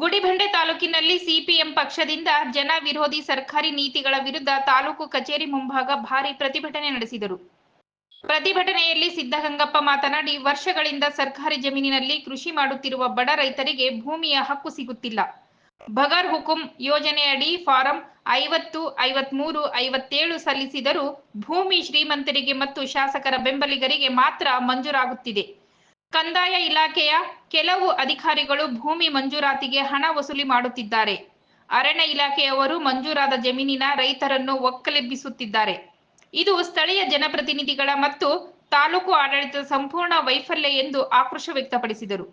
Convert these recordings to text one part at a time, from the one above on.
ಗುಡಿಬಂಡೆ ತಾಲೂಕಿನಲ್ಲಿ ಸಿಪಿಎಂ ಪಕ್ಷದಿಂದ ಜನ ವಿರೋಧಿ ಸರ್ಕಾರಿ ನೀತಿಗಳ ವಿರುದ್ಧ ತಾಲೂಕು ಕಚೇರಿ ಮುಂಭಾಗ ಭಾರಿ ಪ್ರತಿಭಟನೆ ನಡೆಸಿದರು. ಪ್ರತಿಭಟನೆಯಲ್ಲಿ ಸಿದ್ದಗಂಗಪ್ಪ ಮಾತನಾಡಿ, ವರ್ಷಗಳಿಂದ ಸರ್ಕಾರಿ ಜಮೀನಿನಲ್ಲಿ ಕೃಷಿ ಮಾಡುತ್ತಿರುವ ಬಡ ರೈತರಿಗೆ ಭೂಮಿಯ ಹಕ್ಕು ಸಿಗುತ್ತಿಲ್ಲ. ಬಗರ್ ಹುಕುಂ ಯೋಜನೆಯಡಿ ಫಾರಂ 50, 53, 57 ಸಲ್ಲಿಸಿದರೂ ಭೂಮಿ ಶ್ರೀಮಂತರಿಗೆ ಮತ್ತು ಶಾಸಕರ ಬೆಂಬಲಿಗರಿಗೆ ಮಾತ್ರ ಮಂಜೂರಾಗುತ್ತಿದೆ. ಕಂದಾಯ ಇಲಾಖೆಯ ಕೆಲವು ಅಧಿಕಾರಿಗಳು ಭೂಮಿ ಮಂಜೂರಾತಿಗೆ ಹಣ ವಸೂಲಿ ಮಾಡುತ್ತಿದ್ದಾರೆ. ಅರಣ್ಯ ಇಲಾಖೆಯವರು ಮಂಜೂರಾದ ಜಮೀನಿನ ರೈತರನ್ನು ಒಕ್ಕಲೆಬ್ಬಿಸುತ್ತಿದ್ದಾರೆ. ಇದು ಸ್ಥಳೀಯ ಜನಪ್ರತಿನಿಧಿಗಳ ಮತ್ತು ತಾಲೂಕು ಆಡಳಿತದ ಸಂಪೂರ್ಣ ವೈಫಲ್ಯ ಎಂದು ಆಕ್ರೋಶ ವ್ಯಕ್ತಪಡಿಸಿದರು.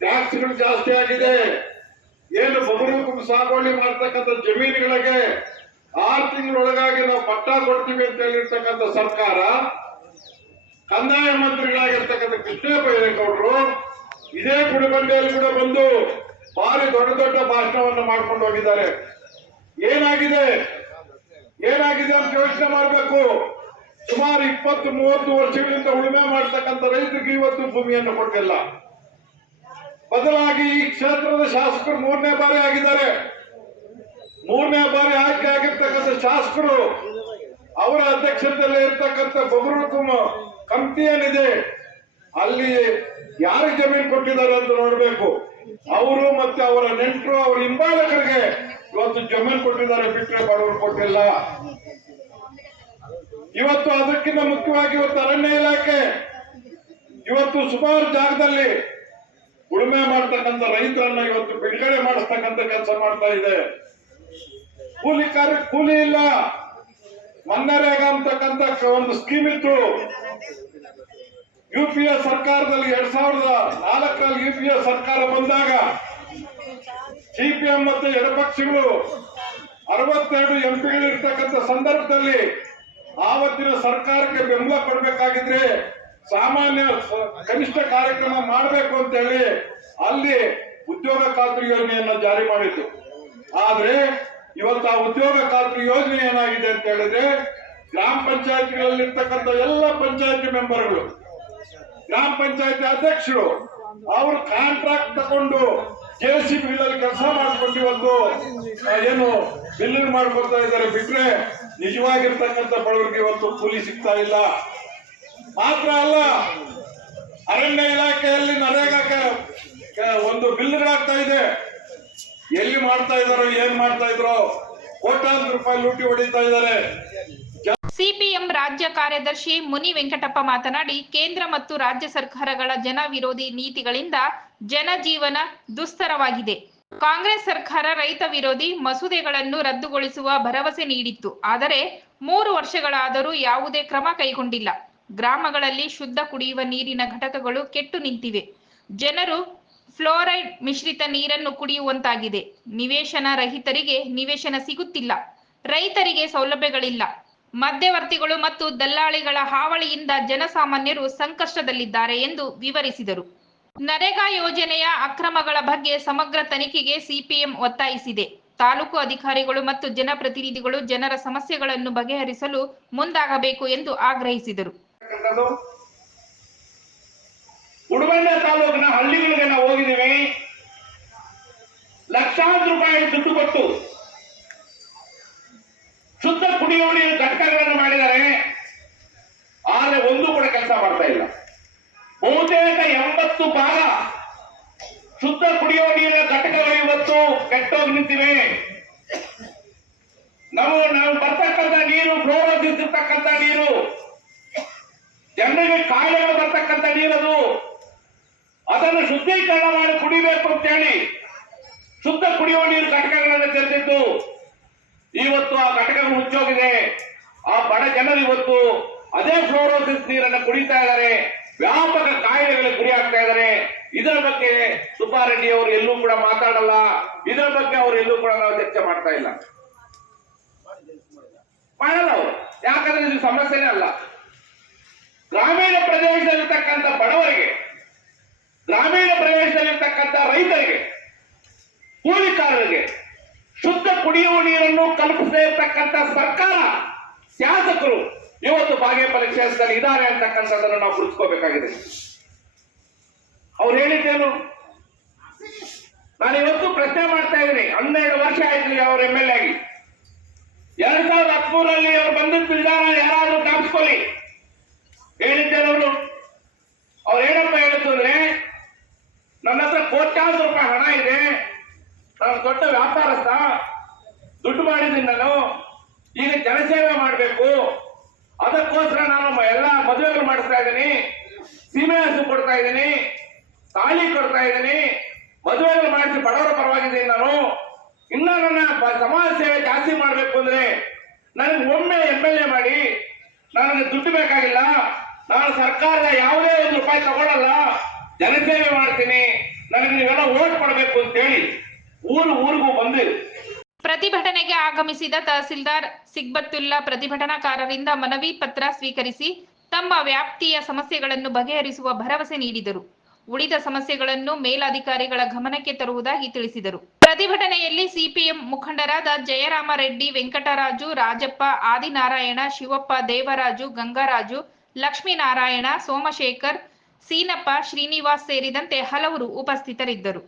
ಟ್ಯಾಕ್ಸ್ಗಳು ಜಾಸ್ತಿ ಆಗಿದೆ. ಏನು ಬಗರು ಸಾಗುವಳಿ ಮಾಡ್ತಕ್ಕಂಥ ಜಮೀನುಗಳಿಗೆ 6 ತಿಂಗಳೊಳಗಾಗಿ ನಾವು ಪಟ್ಟ ಕೊಡ್ತೀವಿ ಅಂತ ಹೇಳಿರ್ತಕ್ಕಂಥ ಸರ್ಕಾರ, ಕಂದಾಯ ಮಂತ್ರಿಗಳಾಗಿರ್ತಕ್ಕಂಥ ಕೃಷ್ಣಪ್ಪ ಬೈರೇಗೌಡರು ಇದೇ ಗುಡಿಬಂಡೆಯಲ್ಲಿ ಕೂಡ ಬಂದು ಭಾರಿ ದೊಡ್ಡ ದೊಡ್ಡ ಭಾಷಣವನ್ನು ಮಾಡ್ಕೊಂಡು ಹೋಗಿದ್ದಾರೆ. ಏನಾಗಿದೆ ಅಂತ ಯೋಚನೆ ಮಾಡಬೇಕು. ಸುಮಾರು 20-30 ವರ್ಷಗಳಿಂದ ಉಳುಮೆ ಮಾಡ್ತಕ್ಕಂಥ ರೈತರಿಗೆ ಇವತ್ತು ಭೂಮಿಯನ್ನು ಕೊಟ್ಟಿಲ್ಲ. ಬದಲಾಗಿ ಈ ಕ್ಷೇತ್ರದ ಶಾಸಕರು 3ನೇ ಬಾರಿ ಆಗಿದ್ದಾರೆ. 3ನೇ ಬಾರಿ ಆಯ್ಕೆ ಆಗಿರ್ತಕ್ಕಂಥ ಶಾಸಕರು ಅವರ ಅಧ್ಯಕ್ಷತೆಯಲ್ಲಿ ಇರ್ತಕ್ಕಂಥ ಬಗರುಕುಂ ಕಮಿಟಿ ಏನಿದೆ ಅಲ್ಲಿ ಯಾರಿಗೆ ಜಮೀನು ಕೊಟ್ಟಿದ್ದಾರೆ ಅಂತ ನೋಡ್ಬೇಕು. ಅವರು ಮತ್ತೆ ಅವರ ನೆಂಟರು, ಅವರ ಹಿಂಬಾಲಕರಿಗೆ ಇವತ್ತು ಜಮೀನು ಕೊಟ್ಟಿದ್ದಾರೆ, ಬಿಟ್ಟರೆ ಬಡವರು ಕೊಟ್ಟಿಲ್ಲ. ಇವತ್ತು ಅದಕ್ಕಿಂತ ಮುಖ್ಯವಾಗಿ ಇವತ್ತು ಅರಣ್ಯ ಇಲಾಖೆ ಇವತ್ತು ಸುಮಾರು ಜಾಗದಲ್ಲಿ ಉಳುಮೆ ಮಾಡ್ತಕ್ಕಂಥ ರೈತರನ್ನ ಇವತ್ತು ಬಿಡುಗಡೆ ಮಾಡಿಸ್ತಕ್ಕಂಥ ಕೆಲಸ ಮಾಡ್ತಾ ಇದೆ. ಕೂಲಿ ಇಲ್ಲ. ಮನ್ನೇರೇಗಾ ಅಂತಕ್ಕಂಥ ಒಂದು ಸ್ಕೀಮ್ ಇತ್ತು. ಯುಪಿಎ ಸರ್ಕಾರದಲ್ಲಿ 2004ರಲ್ಲಿ ಯುಪಿಎ ಸರ್ಕಾರ ಬಂದಾಗ ಸಿಪಿಎಂ ಮತ್ತು ಎಡಪಕ್ಷಗಳು 62 ಎಂಪಿಗಳು ಇರ್ತಕ್ಕಂಥ ಸಂದರ್ಭದಲ್ಲಿ ಆವತ್ತಿನ ಸರ್ಕಾರಕ್ಕೆ ಬೆಂಬಲ ಕೊಡಬೇಕಾಗಿದ್ರೆ ಸಾಮಾನ್ಯ ಕನಿಷ್ಠ ಕಾರ್ಯಕ್ರಮ ಮಾಡಬೇಕು ಅಂತ ಹೇಳಿ ಅಲ್ಲಿ ಉದ್ಯೋಗ ಖಾತ್ರಿ ಯೋಜನೆಯನ್ನ ಜಾರಿ ಮಾಡಿತ್ತು. ಆದ್ರೆ ಇವತ್ತು ಆ ಉದ್ಯೋಗ ಖಾತ್ರಿ ಯೋಜನೆ ಏನಾಗಿದೆ ಅಂತ ಹೇಳಿದ್ರೆ, ಗ್ರಾಮ ಪಂಚಾಯತ್ಗಳಲ್ಲಿ ಇರ್ತಕ್ಕಂಥ ಎಲ್ಲ ಪಂಚಾಯತಿ ಮೆಂಬರ್ಗಳು, ಗ್ರಾಮ ಪಂಚಾಯತಿ ಅಧ್ಯಕ್ಷರು ಅವರು ಕಾಂಟ್ರಾಕ್ಟ್ ತಗೊಂಡು JCBಗಳಲ್ಲಿ ಕೆಲಸ ಮಾಡಿಕೊಂಡು ಇವತ್ತು ಏನು ಬಿಲ್ಲಿಂಗ್ ಮಾಡ್ಕೊಳ್ತಾ ಇದ್ದಾರೆ. ಬಿಟ್ರೆ ನಿಜವಾಗಿರ್ತಕ್ಕಂಥ ಬಡವರಿಗೆ ಇವತ್ತು ಕೂಲಿ ಸಿಗ್ತಾ ಇಲ್ಲ. ಮಾತ್ರ ಅಲ್ಲ, ಅರಣ್ಯ ಇಲಾಖೆಯಲ್ಲಿ ನರೇಗಾಕ್ಕೆ ಒಂದು ಬಿಲ್ಗಳಾಗ್ತಾ ಇದೆ. ಎಲ್ಲಿ ಮಾಡ್ತಾ ಇದಾರೋ, ಏನ್ ಮಾಡ್ತಾ ಇದ್ರೋ, ಕೋಟ್ಯಾಂತರ ರೂಪಾಯಿ ಲೂಟಿ ಹೊಡಿತಾ ಇದ್ದಾರೆ. ಸಿಪಿಎಂ ರಾಜ್ಯ ಕಾರ್ಯದರ್ಶಿ ಮುನಿ ವೆಂಕಟಪ್ಪ ಮಾತನಾಡಿ, ಕೇಂದ್ರ ಮತ್ತು ರಾಜ್ಯ ಸರ್ಕಾರಗಳ ಜನ ವಿರೋಧಿ ನೀತಿಗಳಿಂದ ಜನಜೀವನ ದುಸ್ತರವಾಗಿದೆ. ಕಾಂಗ್ರೆಸ್ ಸರ್ಕಾರ ರೈತ ವಿರೋಧಿ ಮಸೂದೆಗಳನ್ನು ರದ್ದುಗೊಳಿಸುವ ಭರವಸೆ ನೀಡಿತ್ತು. ಆದರೆ 3 ವರ್ಷಗಳಾದರೂ ಯಾವುದೇ ಕ್ರಮ ಕೈಗೊಂಡಿಲ್ಲ. ಗ್ರಾಮಗಳಲ್ಲಿ ಶುದ್ಧ ಕುಡಿಯುವ ನೀರಿನ ಘಟಕಗಳು ಕೆಟ್ಟು ನಿಂತಿವೆ. ಜನರು ಫ್ಲೋರೈಡ್ ಮಿಶ್ರಿತ ನೀರನ್ನು ಕುಡಿಯುವಂತಾಗಿದೆ. ನಿವೇಶನ ರಹಿತರಿಗೆ ನಿವೇಶನ ಸಿಗುತ್ತಿಲ್ಲ. ರೈತರಿಗೆ ಸೌಲಭ್ಯಗಳಿಲ್ಲ. ಮಧ್ಯವರ್ತಿಗಳು ಮತ್ತು ದಲ್ಲಾಳಿಗಳ ಹಾವಳಿಯಿಂದ ಜನಸಾಮಾನ್ಯರು ಸಂಕಷ್ಟದಲ್ಲಿದ್ದಾರೆ ಎಂದು ವಿವರಿಸಿದರು. ನರೇಗಾ ಯೋಜನೆಯ ಅಕ್ರಮಗಳ ಬಗ್ಗೆ ಸಮಗ್ರ ತನಿಖೆಗೆ ಸಿಪಿಎಂ ಒತ್ತಾಯಿಸಿದೆ. ತಾಲೂಕು ಅಧಿಕಾರಿಗಳು ಮತ್ತು ಜನಪ್ರತಿನಿಧಿಗಳು ಜನರ ಸಮಸ್ಯೆಗಳನ್ನು ಬಗೆಹರಿಸಲು ಮುಂದಾಗಬೇಕು ಎಂದು ಆಗ್ರಹಿಸಿದರು. ಗುಡಿಬಂಡೆ ತಾಲೂಕಿನ ಹಳ್ಳಿಗಳಿಗೆ ನಾವು ಹೋಗಿದ್ದೀವಿ. ಲಕ್ಷಾಂತರ ರೂಪಾಯಿ ದುಡ್ಡು ಕೊಟ್ಟು ಶುದ್ಧ ಕುಡಿಯುವ ನೀರು ಘಟಕಗಳನ್ನು ಮಾಡಿದ್ದಾರೆ. ಆದ್ರೆ ಒಂದು ಕೂಡ ಕೆಲಸ ಮಾಡ್ತಾ ಇಲ್ಲ. ಬಹುತೇಕ 80% ಶುದ್ಧ ಕುಡಿಯುವ ನೀರಿನ ಘಟಕಗಳು ಇವತ್ತು ಕೆಟ್ಟೋಗಿ ನಿಂತಿವೆ. ನಾವು ಬರ್ತಕ್ಕಂಥ ನೀರು ಫ್ಲೋರೋಸಿಸ್ ಇರ್ತಕ್ಕಂಥ ನೀರು, ಜನರಿಗೆ ಕಾಯಿಲೆಗಳು ಬರ್ತಕ್ಕಂಥ ನೀರದು. ಅದನ್ನು ಶುದ್ಧೀಕರಣ ಮಾಡಿ ಕುಡಿಬೇಕು ಅಂತ ಹೇಳಿ ಶುದ್ಧ ಕುಡಿಯುವ ನೀರು ಘಟಕಗಳನ್ನು ತೆರೆದಿದ್ದು ಇವತ್ತು ಆ ಘಟಕಗಳು ಮುಚ್ಚೋಗಿದೆ. ಆ ಬಡ ಜನರು ಇವತ್ತು ಅದೇ ಫ್ಲೋರೋಸಿಸ್ ನೀರನ್ನು ಕುಡಿತಾ ಇದ್ದಾರೆ. ವ್ಯಾಪಕ ಕಾಯಿಲೆಗಳಿಗೆ ಗುರಿ ಆಗ್ತಾ ಇದ್ದಾರೆ. ಇದರ ಬಗ್ಗೆ ಸುಬ್ಬಾರೆಡ್ಡಿ ಅವರು ಎಲ್ಲೂ ಕೂಡ ಮಾತಾಡಲ್ಲ. ಇದರ ಬಗ್ಗೆ ಅವರು ಎಲ್ಲೂ ಕೂಡ ನಾವು ಚರ್ಚೆ ಮಾಡ್ತಾ ಇಲ್ಲ, ಮಾಡಲ್ಲ ಅವರು. ಯಾಕಂದ್ರೆ ಇದು ಸಮಸ್ಯೆನೇ ಅಲ್ಲ. ಗ್ರಾಮೀಣ ಪ್ರದೇಶದಲ್ಲಿರ್ತಕ್ಕಂಥ ಬಡವರಿಗೆ, ಗ್ರಾಮೀಣ ಪ್ರದೇಶದಲ್ಲಿರ್ತಕ್ಕಂಥ ರೈತರಿಗೆ, ಕೂಲಿಕಾರರಿಗೆ ಶುದ್ಧ ಕುಡಿಯುವ ನೀರನ್ನು ಕಲ್ಪಿಸದೇ ಇರತಕ್ಕಂಥ ಸರ್ಕಾರ, ಶಾಸಕರು ಇವತ್ತು ಬಾಗೇಪಲ್ಲಿ ಕ್ಷೇತ್ರದಲ್ಲಿ ಇದ್ದಾರೆ ಅಂತಕ್ಕಂಥದ್ದನ್ನು ನಾವು ಗುರುತಿಸಬೇಕಾಗಿದೆ. ಅವ್ರು ಹೇಳಿದ್ದೇನು, ನಾನು ಇವತ್ತು ಪ್ರಶ್ನೆ ಮಾಡ್ತಾ ಇದ್ದೀನಿ, 12 ವರ್ಷ ಆಯ್ತು ಅವ್ರ MLA ಆಗಿ. 2013ರಲ್ಲಿ ಅವ್ರು ಬಂದಿದ್ದ ವಿಧಾನ ಯಾರಾದ್ರೂ ಜ್ಞಾಪಿಸ್ಕೊಳ್ಳಿ. ಹೇಳಿದ್ದವರು ಅವ್ರು ಏನಪ್ಪ ಹೇಳಿದ್ದು ಅಂದ್ರೆ, ನನ್ನ ಹತ್ರ ಕೋಟ್ಯಾಂತರ ರೂಪಾಯಿ ಹಣ ಇದೆ, ನಾನು ದೊಡ್ಡ ವ್ಯಾಪಾರಸ್ಥ, ದುಡ್ಡು ಮಾಡಿದ್ದೀನಿ, ನಾನು ಈಗ ಜನಸೇವೆ ಮಾಡಬೇಕು, ಅದಕ್ಕೋಸ್ಕರ ನಾನು ಎಲ್ಲ ಮದುವೆಗಳು ಮಾಡಿಸ್ತಾ ಇದ್ದೀನಿ, ಸೀಮೆ ಹಸು ಕೊಡ್ತಾ ಇದ್ದೀನಿ, ತಾಳಿ ಕೊಡ್ತಾ ಇದ್ದೀನಿ, ಮದುವೆಗಳು ಮಾಡಿಸಿ ಬಡವರ ಪರವಾಗಿದ್ದೀನಿ. ನಾನು ಇನ್ನ ನನ್ನ ಸಮಾಜ ಸೇವೆ ಜಾಸ್ತಿ ಮಾಡಬೇಕು ಅಂದ್ರೆ ನನಗೆ ಒಮ್ಮೆ MLA ಮಾಡಿ, ನನಗೆ ದುಡ್ಡು ಬೇಕಾಗಿಲ್ಲ, ನಾನು ಸರ್ಕಾರದ ಯಾವುದೇ ₹1 ತಗೊಳ್ಳಲ್ಲ, ಜನಸೇವೆ ಮಾಡ್ತೀನಿ, ನನಗೆ ನೀವೆಲ್ಲ ಓಟ್ ಕೊಡಬೇಕು ಅಂತ ಹೇಳಿ ಊರಿಗೂ ಬಂದು ಪ್ರತಿಭಟನೆಗೆ ಆಗಮಿಸಿದ ತಹಸೀಲ್ದಾರ್ ಸಿಗ್ಬತ್ತುಲ್ಲಾ ಪ್ರತಿಭಟನಾಕಾರರಿಂದ ಮನವಿ ಪತ್ರ ಸ್ವೀಕರಿಸಿ ತಮ್ಮ ವ್ಯಾಪ್ತಿಯ ಸಮಸ್ಯೆಗಳನ್ನು ಬಗೆಹರಿಸುವ ಭರವಸೆ ನೀಡಿದರು. ಉಳಿದ ಸಮಸ್ಯೆಗಳನ್ನು ಮೇಲಾಧಿಕಾರಿಗಳ ಗಮನಕ್ಕೆ ತರುವುದಾಗಿ ತಿಳಿಸಿದರು. ಪ್ರತಿಭಟನೆಯಲ್ಲಿ ಸಿಪಿಎಂ ಮುಖಂಡರಾದ ಜಯರಾಮ ರೆಡ್ಡಿ, ವೆಂಕಟರಾಜು, ರಾಜಪ್ಪ, ಆದಿನಾರಾಯಣ, ಶಿವಪ್ಪ, ದೇವರಾಜು, ಗಂಗರಾಜು, ಲಕ್ಷ್ಮೀನಾರಾಯಣ, ಸೋಮಶೇಖರ್, ಸೀನಪ್ಪ, ಶ್ರೀನಿವಾಸ್ ಸೇರಿದಂತೆ ಹಲವರು ಉಪಸ್ಥಿತರಿದ್ದರು.